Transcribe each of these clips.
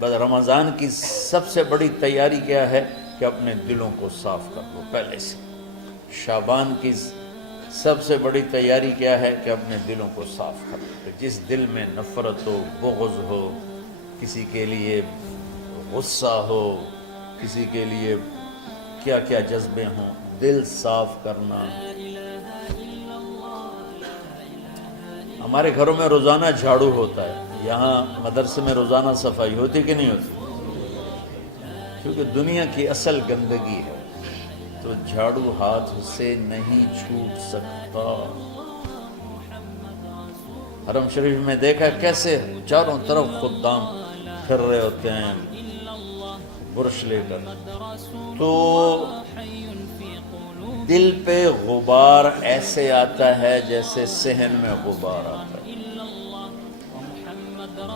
بس رمضان کی سب سے بڑی تیاری کیا ہے کہ اپنے دلوں کو صاف کر دو پہلے سے۔ شعبان کی سب سے بڑی تیاری کیا ہے کہ اپنے دلوں کو صاف کر دو۔ جس دل میں نفرت ہو، بغض ہو، کسی کے لیے غصہ ہو، کسی کے لیے کیا کیا جذبے ہوں، دل صاف کرنا۔ ہمارے گھروں میں روزانہ جھاڑو ہوتا ہے، یہاں مدرسے میں روزانہ صفائی ہوتی کہ نہیں ہوتی؟ کیونکہ دنیا کی اصل گندگی ہے تو جھاڑو ہاتھ سے نہیں چھوٹ سکتا۔ حرم شریف میں دیکھا کیسے چاروں طرف خدام پھر رہے ہوتے ہیں برش لے کر، تو دل پہ غبار ایسے آتا ہے جیسے صحن میں غبار آتا ہے،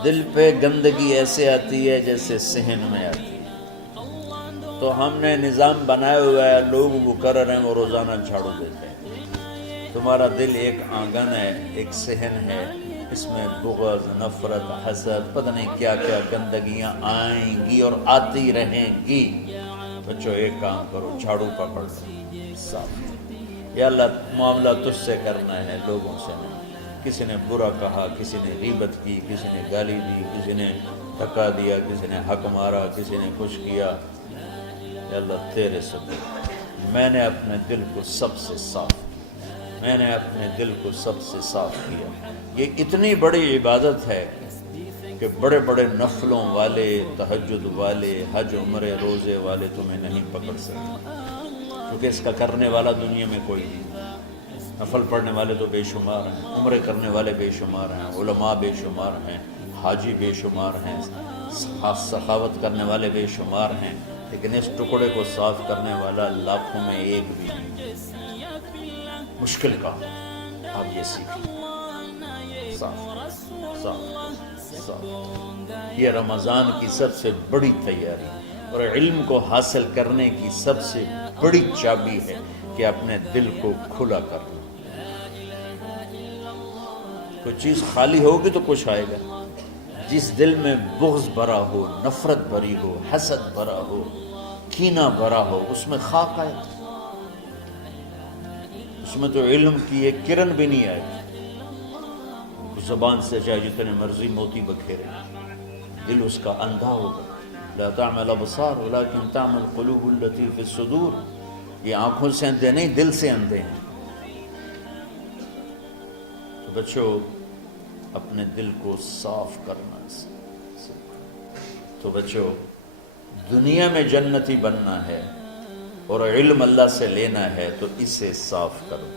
دل پہ گندگی ایسے آتی ہے جیسے صحن میں آتی ہے۔ تو ہم نے نظام بنایا ہوا ہے، لوگ وہ کر رہے ہیں، وہ روزانہ جھاڑو دیتے ہیں۔ تمہارا دل ایک آنگن ہے، ایک صحن ہے، اس میں بغض، نفرت، حسد، پتہ نہیں کیا کیا گندگیاں آئیں گی اور آتی رہیں گی۔ بچوں ایک کام کرو، جھاڑو پکڑ لو، صاف۔ یا اللہ معاملہ تجھ سے کرنا ہے، لوگوں سے نہیں۔ کسی نے برا کہا، کسی نے غیبت کی، کسی نے گالی دی، کسی نے دھکا دیا، کسی نے حق مارا، کسی نے کچھ کیا، یا اللہ تیرے سبب میں نے اپنے دل کو سب سے صاف کیا، میں نے اپنے دل کو سب سے صاف کیا۔ یہ اتنی بڑی عبادت ہے کہ بڑے بڑے نفلوں والے، تہجد والے، حج عمرے روزے والے تمہیں نہیں پکڑ سکتے، کیونکہ اس کا کرنے والا دنیا میں کوئی نہیں۔ نفل پڑھنے والے تو بے شمار ہیں، عمرے کرنے والے بے شمار ہیں، علماء بے شمار ہیں، حاجی بے شمار ہیں، سخاوت کرنے والے بے شمار ہیں، لیکن اس ٹکڑے کو صاف کرنے والا لاکھوں میں ایک بھی نہیں۔ مشکل کام، آپ یہ سیکھیں، صاف صاف صاف۔ یہ رمضان کی سب سے بڑی تیاری اور علم کو حاصل کرنے کی سب سے بڑی چابی ہے کہ اپنے دل کو کھلا کر لو۔ کوئی چیز خالی ہوگی تو کچھ آئے گا۔ جس دل میں بغض بھرا ہو، نفرت بھری ہو، حسد بھرا ہو، کینہ بھرا ہو، اس میں خاک آئے، اس میں تو علم کی ایک کرن بھی نہیں آئے گی۔ زبان سے چاہے جتنے مرضی موتی بکھیرے، دل اس کا اندھا ہوگا۔ لا تعمل ابصار ولكن تعمل قلوب التي في الصدور۔ یہ آنکھوں سے اندھے نہیں، دل سے اندھے ہیں۔ تو بچوں اپنے دل کو صاف کرنا تو بچوں دنیا میں جنتی بننا ہے اور علم اللہ سے لینا ہے تو اسے صاف کرو۔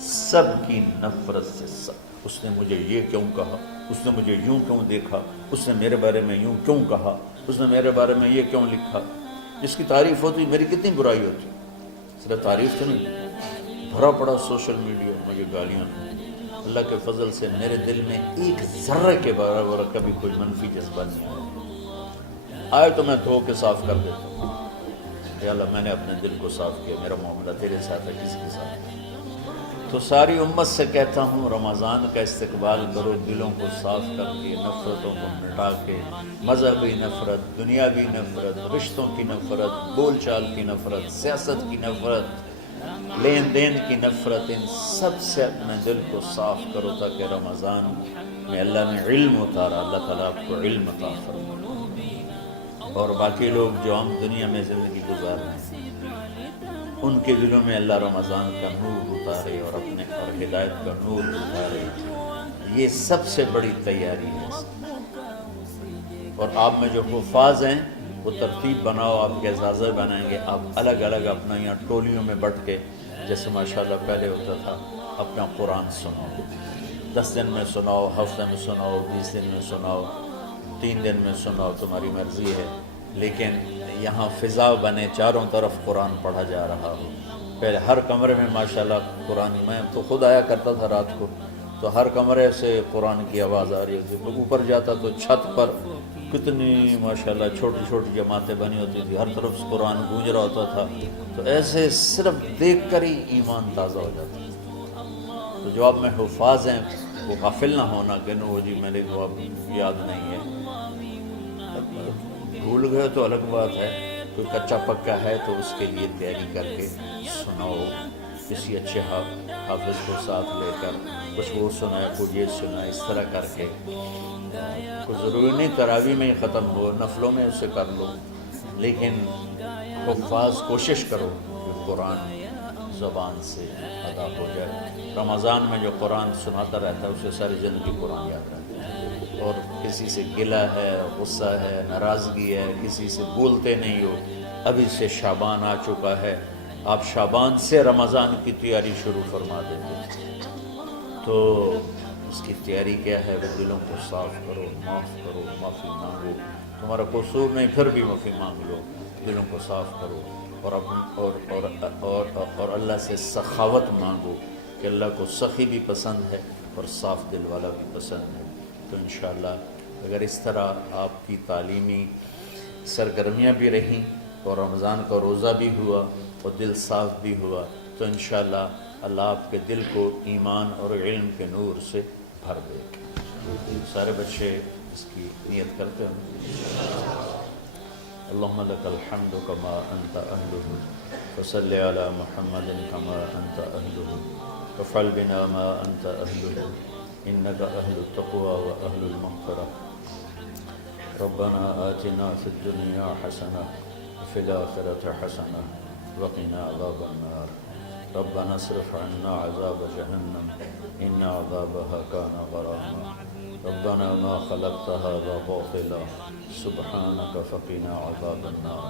سب کی نفرت سے سب، اس نے مجھے یہ کیوں کہا، اس نے مجھے یوں کیوں دیکھا، اس نے میرے بارے میں یوں کیوں کہا، اس نے میرے بارے میں یہ کیوں لکھا۔ جس کی تعریف ہوتی میری کتنی برائی ہوتی، صرف تعریف تو نہیں، بھرا پڑا سوشل میڈیا مجھے گالیاں۔ اللہ کے فضل سے میرے دل میں ایک ذرے کے برابر کبھی کوئی منفی جذبہ نہیں آیا، آئے تو میں دھو کے صاف کر دیتا ہوں۔ یا اللہ میں نے اپنے دل کو صاف کیا، میرا معاملہ تیرے ساتھ ہے، کسی کے ساتھ ہے۔ تو ساری امت سے کہتا ہوں رمضان کا استقبال کرو، دلوں کو صاف کر کے، نفرتوں کو مٹا کے، مذہبی نفرت، دنیاوی نفرت، رشتوں کی نفرت، بول چال کی نفرت، سیاست کی نفرت، لین دین کی نفرت، ان سب سے اپنے دل کو صاف کرو تاکہ رمضان میں اللہ نے علم اتارا، اللہ تعالیٰ آپ کو علم عطا فرمائے، اور باقی لوگ جو ہم دنیا میں زندگی گزار رہے ہیں ان کے دلوں میں اللہ رمضان کا نور اتارے اور اپنے اور ہدایت کا نور اتارے۔ یہ سب سے بڑی تیاری ہے۔ اور آپ میں جو حفاظ ہیں وہ ترتیب بناؤ، آپ کے اعزازہ بنائیں گے، آپ الگ الگ اپنا یہاں ٹولیوں میں بٹ کے، جیسے ماشاءاللہ پہلے ہوتا تھا، اپنا قرآن سناؤ، 10 دن میں سناؤ، ہفتے میں سناؤ، 20 دن میں سناؤ، 3 دن میں سناؤ، تمہاری مرضی ہے، لیکن یہاں فضا بنے، چاروں طرف قرآن پڑھا جا رہا ہو۔ پہلے ہر کمرے میں ماشاءاللہ قرآن، میں تو خود آیا کرتا تھا رات کو، تو ہر کمرے سے قرآن کی آواز آ رہی ہوتی، اوپر جاتا تو چھت پر کتنی ماشاءاللہ چھوٹی چھوٹی جماعتیں بنی ہوتی تھی، ہر طرف سے قرآن گونج رہا ہوتا تھا، تو ایسے صرف دیکھ کر ہی ایمان تازہ ہو جاتا ہے۔ تو جو آپ میں حفاظ ہیں وہ غافل نہ ہونا کہ نو جی میرے کو اب یاد نہیں ہے، بھول گئے تو الگ بات ہے، کوئی کچا پکا ہے تو اس کے لیے تیاری کر کے سناؤ، کسی اچھے حافظ کو ساتھ لے کر کچھ وہ سنائے، کوئی یہ سنائے، اس طرح کر کے. کوئی ضروری نہیں تراویح میں ہی ختم ہو، نفلوں میں اسے کر لو، لیکن حفاظ کوشش کرو کہ قرآن زبان سے ادا ہو جائے. رمضان میں جو قرآن سناتا رہتا ہے اسے ساری زندگی قرآن یاد رہتا ہے. اور کسی سے گلہ ہے، غصہ ہے، ناراضگی ہے، کسی سے بولتے نہیں ہو، ابھی سے شعبان آ چکا ہے، آپ شعبان سے رمضان کی تیاری شروع فرما دیتے. تو اس کی تیاری کیا ہے؟ وہ دلوں کو صاف کرو، معاف کرو، معافی مانگو. تمہارا قصور نہیں پھر بھی معافی مانگ لو، دلوں کو صاف کرو. اور اللہ سے سخاوت مانگو کہ اللہ کو سخی بھی پسند ہے اور صاف دل والا بھی پسند ہے. تو انشاءاللہ اگر اس طرح آپ کی تعلیمی سرگرمیاں بھی رہیں اور رمضان کا روزہ بھی ہوا اور دل صاف بھی ہوا، تو انشاءاللہ اللہ آپ کے دل کو ایمان اور علم کے نور سے بھر دے. سارے بچے اس کی نیت کرتے ہیں. اللہم لک الحمد کما انت اہلہ فصل علی محمد کما انت اہلہ وفعل بنا ما انت اہلہ انک اہل التقوی و اہل المغفرہ. ربنا آتنا فی الدنیا حسنہ وفی الآخرۃ حسنہ وقنا عذاب النار. ربنا اصرف عنا عذاب جہنم ان عذابها كان غراما. ربنا ما خلقت هذا باطلا سبحانك فقنا عذاب النار.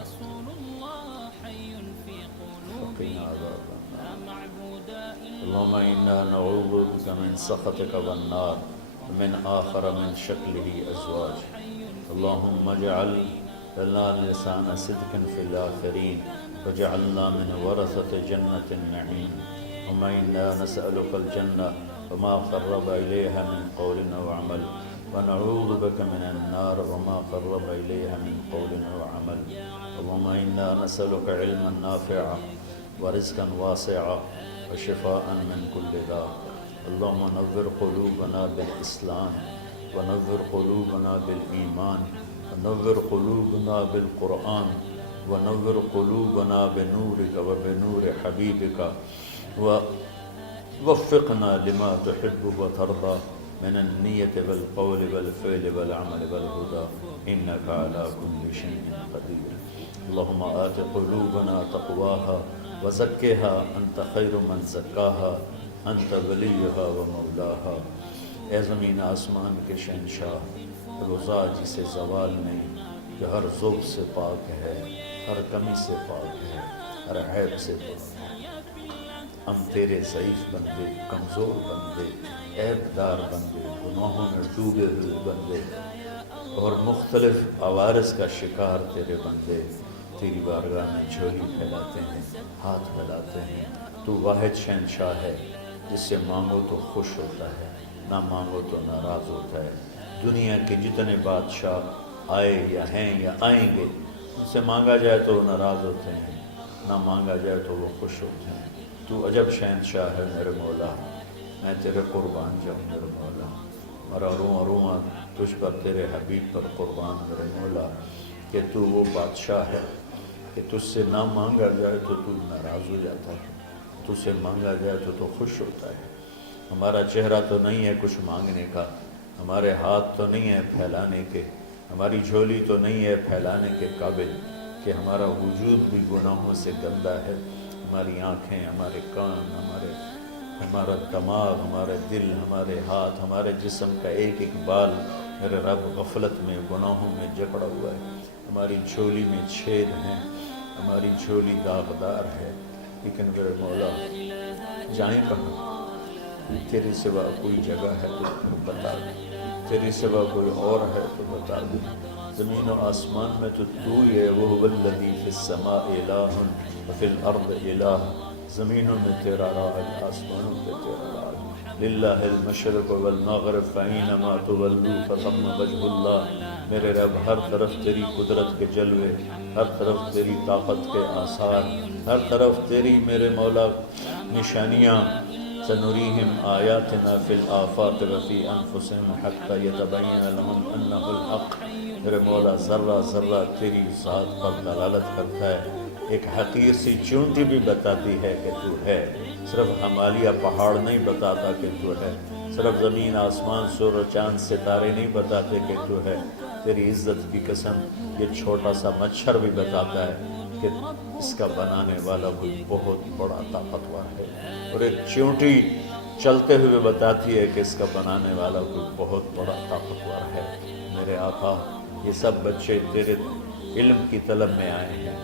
فقنا عذاب النار. اللهم إنا نعوذ بك من سخطك والنار ومن آخر من شكله أزواج. اللهم اجعل لنا لسان صدق في الآخرين وجعلنا من ورثة جنة النعيم. اللهم إنا نسألك الجنة وما قرب إليها من قول وعمل ونعوذ بك من النار وما قرب إليها من قول وعمل. اللهم إنا نسألك علما نافعا ورزقا واسعا وشفاء من كل داء. اللهم نور قلوبنا بالإسلام ونور قلوبنا بالإيمان ونور قلوبنا بالقرآن ونور قلوبنا بنورك وبنور حبيبك ووفقنا لما تحب وترضى من النية والقول والفعل والعمل والهدى إنك على كل شيء قدير. اللهم آت قلوبنا تقواها وزكها أنت خير من زكاها أنت وليها ومولاها. اے زمین آسمان کے شہنشاہ، روزہ جسے زوال نہیں، جو ہر ذوق سے پاک ہے، ہر کمی سے پاک ہے، ہر عیب سے پاک ہے. ہم تیرے ضعیف بندے، کمزور بندے، عیب دار بندے، گناہوں میں ڈوبے ہوئے بندے اور مختلف عوارض کا شکار تیرے بندے تیری بارگاہ میں جھولی پھیلاتے ہیں، ہاتھ پھیلاتے ہیں. تو واحد شہنشاہ ہے جس سے مانگو تو خوش ہوتا ہے، نہ مانگو تو ناراض ہوتا ہے. دنیا کے جتنے بادشاہ آئے یا ہیں یا آئیں گے، ان سے مانگا جائے تو وہ ناراض ہوتے ہیں، نہ مانگا جائے تو وہ خوش ہوتے ہیں. تو عجب شہنشاہ ہے میرے مولا، میں تیرے قربان جاؤں میرے مولا. میرا رواں رواں تجھ پر، تیرے حبیب پر قربان میرے مولا، کہ تو وہ بادشاہ ہے کہ تجھ سے نہ مانگا جائے تو تو ناراض ہو جاتا ہے، تجھ سے مانگا جائے تو خوش ہوتا ہے. ہمارا چہرہ تو نہیں ہے کچھ مانگنے کا، ہمارے ہاتھ تو نہیں ہے پھیلانے کے، ہماری جھولی تو نہیں ہے پھیلانے کے قابل، کہ ہمارا وجود بھی گناہوں سے گندا ہے. ہماری آنکھیں، ہمارے کان، ہمارا دماغ، ہمارے دل، ہمارے ہاتھ، ہمارے جسم کا ایک ایک بال میرے رب غفلت میں، گناہوں میں جکڑا ہوا ہے. ہماری جھولی میں چھید ہیں، ہماری جھولی داغدار ہے. لیکن میرے مولا جائیں کہاں؟ تیرے سوا کوئی جگہ ہے تو بتا دے، تیرے سوا کوئی اور ہے تو بتا دے. زمین و آسمان میں تو ہی ہے. وَهُوَ الَّذِي فِي السَّمَاءِ إِلَٰهٌ وَفِي الْأَرْضِ إِلَٰهٌ. زمینوں میں تیرا راج، آسمانوں پہ تیرا راج. لِلَّهِ الْمَشْرِقُ وَالْمَغْرِبُ فَأَيْنَمَا تُوَلُّوا فَثَمَّ وَجْهُ اللَّهِ. میرے رب ہر طرف تیری قدرت کے جلوے، ہر طرف تیری طاقت کے آثار، ہر طرف تیری میرے مولا نشانیاں سنریہم آیاتنا فی الآفاق وفی انفسہم حتی یتبین لہم انہ الحق۔ میرے مولا ذرہ ذرہ تیری ذات پر دلالت کرتا ہے، ایک حقیر سی چونٹی بھی بتاتی ہے کہ تو ہے، صرف ہمالیہ پہاڑ نہیں بتاتا کہ تو ہے، صرف زمین آسمان سور و چاند ستارے نہیں بتاتے کہ تو ہے، تیری عزت کی قسم یہ چھوٹا سا مچھر بھی بتاتا ہے کہ اس کا بنانے والا کوئی بہت بڑا طاقتور ہے، اور ایک چونٹی چلتے ہوئے بتاتی ہے کہ اس کا بنانے والا کوئی بہت بڑا طاقتور ہے۔ میرے آقا یہ سب بچے تیرے علم کی طلب میں آئے ہیں،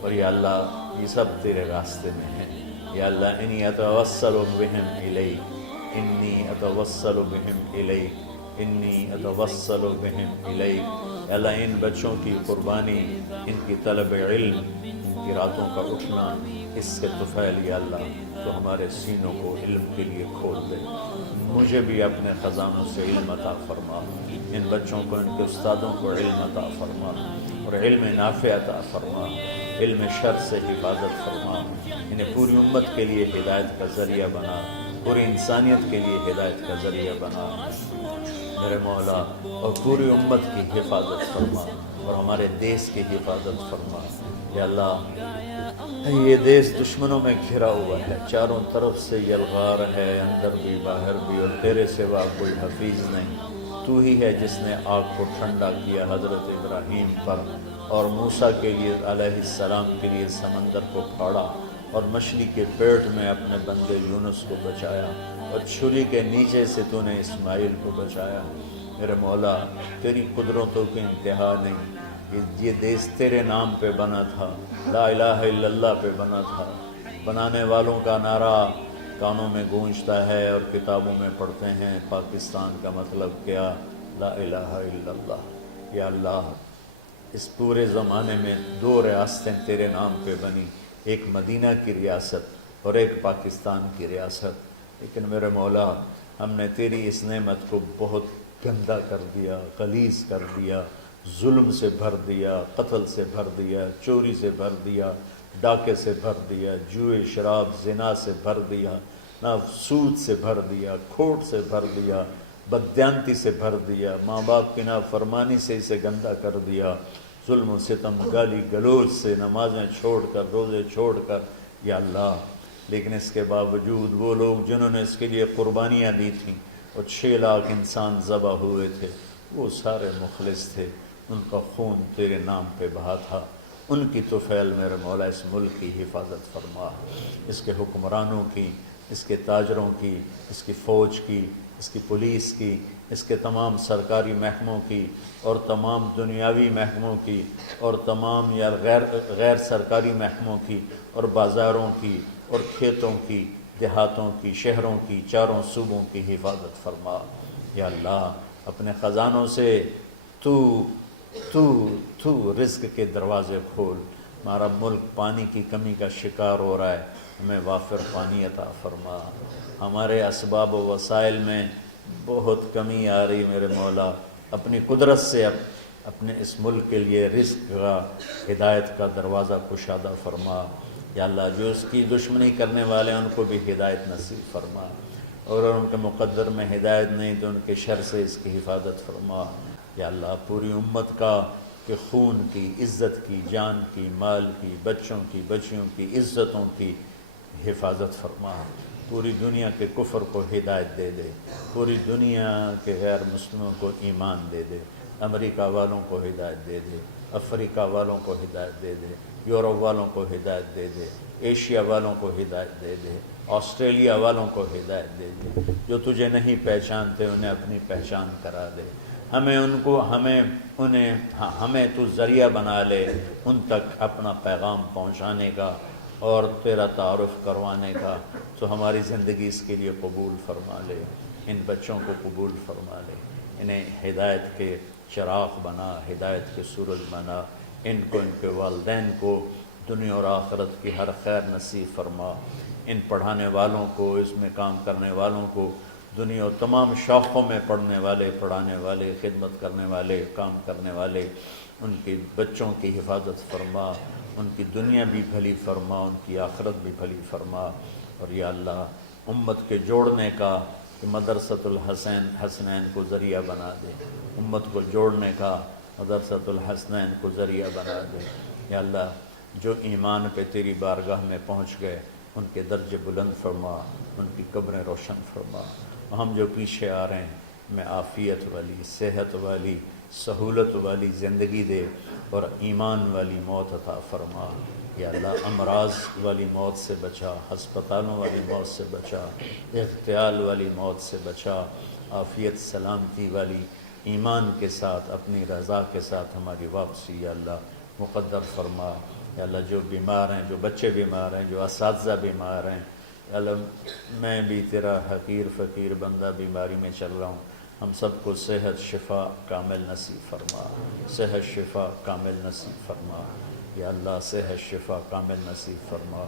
اور یا اللہ یہ سب تیرے راستے میں ہیں۔ یا اللہ انی اتوسل بہم الیک، انی اتوسل بہم الیک، انی اتوسل بہم الیک۔ یا اللہ ان بچوں کی قربانی، ان کی طلب علم، ان کی راتوں کا اٹھنا، اس سے طفیل یا اللہ تو ہمارے سینوں کو علم کے لیے کھول دے۔ مجھے بھی اپنے خزانوں سے علم عطا فرما، ان بچوں کو، ان کے استادوں کو علم عطا فرما، اور علم نافع عطا فرما، علم شر سے حفاظت فرما، انہیں پوری امت کے لیے ہدایت کا ذریعہ بنا، پوری انسانیت کے لیے ہدایت کا ذریعہ بنا میرے مولا، اور پوری امت کی حفاظت فرما، اور ہمارے دیس کی حفاظت فرما۔ یا اللہ یہ دیس دشمنوں میں گھرا ہوا ہے، چاروں طرف سے یلغار ہے، اندر بھی باہر بھی، اور تیرے سوا کوئی حفیظ نہیں۔ تو ہی ہے جس نے آگ کو ٹھنڈا کیا حضرت ابراہیم پر، اور موسیٰ کے لیے علیہ السلام کے لیے سمندر کو پھاڑا، اور مچھلی کے پیٹ میں اپنے بندے یونس کو بچایا، اور چھری کے نیچے سے تو نے اسماعیل کو بچایا۔ میرے مولا تیری قدرتوں کی انتہا نہیں، یہ دیس تیرے نام پہ بنا تھا، لا الہ الا اللہ پہ بنا تھا۔ بنانے والوں کا نعرہ کانوں میں گونجتا ہے اور کتابوں میں پڑھتے ہیں، پاکستان کا مطلب کیا؟ لا الہ الا اللہ۔ یا اللہ اس پورے زمانے میں دو ریاستیں تیرے نام پہ بنی، ایک مدینہ کی ریاست اور ایک پاکستان کی ریاست، لیکن میرے مولا ہم نے تیری اس نعمت کو بہت گندا کر دیا، غلیظ کر دیا، ظلم سے بھر دیا، قتل سے بھر دیا، چوری سے بھر دیا، ڈاکے سے بھر دیا، جوئے شراب زنا سے بھر دیا، سود سے بھر دیا، کھوٹ سے بھر دیا، بددیانتی سے بھر دیا، ماں باپ کی نافرمانی سے اسے گندا کر دیا، ظلم و ستم، گالی گلوچ سے، نمازیں چھوڑ کر، روزے چھوڑ کر، یا اللہ لیکن اس کے باوجود وہ لوگ جنہوں نے اس کے لیے قربانیاں دی تھیں، اور 6 لاکھ انسان ذبح ہوئے تھے، وہ سارے مخلص تھے، ان کا خون تیرے نام پہ بہا تھا، ان کی طفیل میرے مولا اس ملک کی حفاظت فرما، اس کے حکمرانوں کی، اس کے تاجروں کی، اس کی فوج کی، اس کی پولیس کی، اس کے تمام سرکاری محکموں کی، اور تمام دنیاوی محکموں کی، اور تمام یا غیر سرکاری محکموں کی، اور بازاروں کی، اور کھیتوں کی، دیہاتوں کی، شہروں کی، چاروں صوبوں کی حفاظت فرما۔ یا اللہ اپنے خزانوں سے تو رزق کے دروازے کھول، ہمارا ملک پانی کی کمی کا شکار ہو رہا ہے، ہمیں وافر پانی عطا فرما، ہمارے اسباب و وسائل میں بہت کمی آ رہی میرے مولا، اپنی قدرت سے اپنے اس ملک کے لیے رزق کا، ہدایت کا دروازہ کشادہ فرما۔ یا اللہ جو اس کی دشمنی کرنے والے ہیں ان کو بھی ہدایت نصیب فرما، اور ان کے مقدر میں ہدایت نہیں تو ان کے شر سے اس کی حفاظت فرما۔ یا اللہ پوری امت کا کہ خون کی، عزت کی، جان کی، مال کی، بچوں کی، بچیوں کی، عزتوں کی حفاظت فرما، پوری دنیا کے کفر کو ہدایت دے دے، پوری دنیا کے غیر مسلموں کو ایمان دے دے، امریکہ والوں کو ہدایت دے دے، افریقہ والوں کو ہدایت دے دے، یورپ والوں کو ہدایت دے دے، ایشیا والوں کو ہدایت دے دے، آسٹریلیا والوں کو ہدایت دے دے، جو تجھے نہیں پہچانتے انہیں اپنی پہچان کرا دے، ہمیں تو ذریعہ بنا لے ان تک اپنا پیغام پہنچانے کا اور تیرا تعارف کروانے کا، تو ہماری زندگی اس کے لیے قبول فرما لے، ان بچوں کو قبول فرما لے، انہیں ہدایت کے چراغ بنا، ہدایت کے سورج بنا، ان کو، ان کے والدین کو دنیا اور آخرت کی ہر خیر نصیب فرما، ان پڑھانے والوں کو، اس میں کام کرنے والوں کو، دنیا اور تمام شاخوں میں پڑھنے والے، پڑھانے والے، خدمت کرنے والے، کام کرنے والے، ان کے بچوں کی حفاظت فرما، ان کی دنیا بھی بھلی فرما، ان کی آخرت بھی بھلی فرما، اور یا اللہ امت کے جوڑنے کا کہ مدرسۃ حسنین کو ذریعہ بنا دے، امت کو جوڑنے کا مدرسۃ الحسنین کو ذریعہ بنا دے۔ یا اللہ جو ایمان پہ تیری بارگاہ میں پہنچ گئے ان کے درجے بلند فرما، ان کی قبریں روشن فرما۔ ہم جو پیچھے آ رہے ہیں میں عافیت والی، صحت والی، سہولت والی زندگی دے اور ایمان والی موت عطا فرما۔ یا اللہ امراض والی موت سے بچا، ہسپتالوں والی موت سے بچا، اغتیال والی موت سے بچا، عافیت سلامتی والی ایمان کے ساتھ اپنی رضا کے ساتھ ہماری واپسی یا اللہ مقدر فرما۔ یا اللہ جو بیمار ہیں، جو بچے بیمار ہیں، جو اساتذہ بیمار ہیں، یا اللہ میں بھی تیرا حقیر فقیر بندہ بیماری میں چل رہا ہوں، ہم سب کو صحت شفا کامل نصیب فرما، صحت شفا کامل نصیب فرما۔ یا اللہ صحت شفا کامل نصیب فرما۔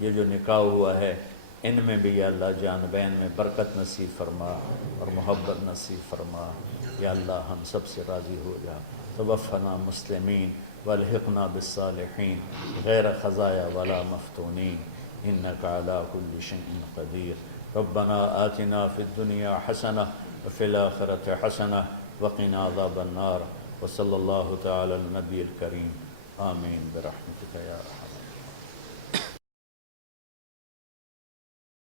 یہ جو نکاح ہوا ہے ان میں بھی یا اللہ جان بین میں برکت نصیب فرما اور محبت نصیب فرما۔ یا اللہ ہم سب سے راضی ہو جا۔ توفنا مسلمین والحقنا بالصالحین غیر خزایا ولا مفتونین انک علی کل شیء قدیر۔ ربنا آتنا فی الدنیا حسنہ وفی الآخرۃ حسنہ وقنا عذاب النار۔ وصلی اللہ تعالی علی النبی الکریم آمین برحمتک یا ارحم۔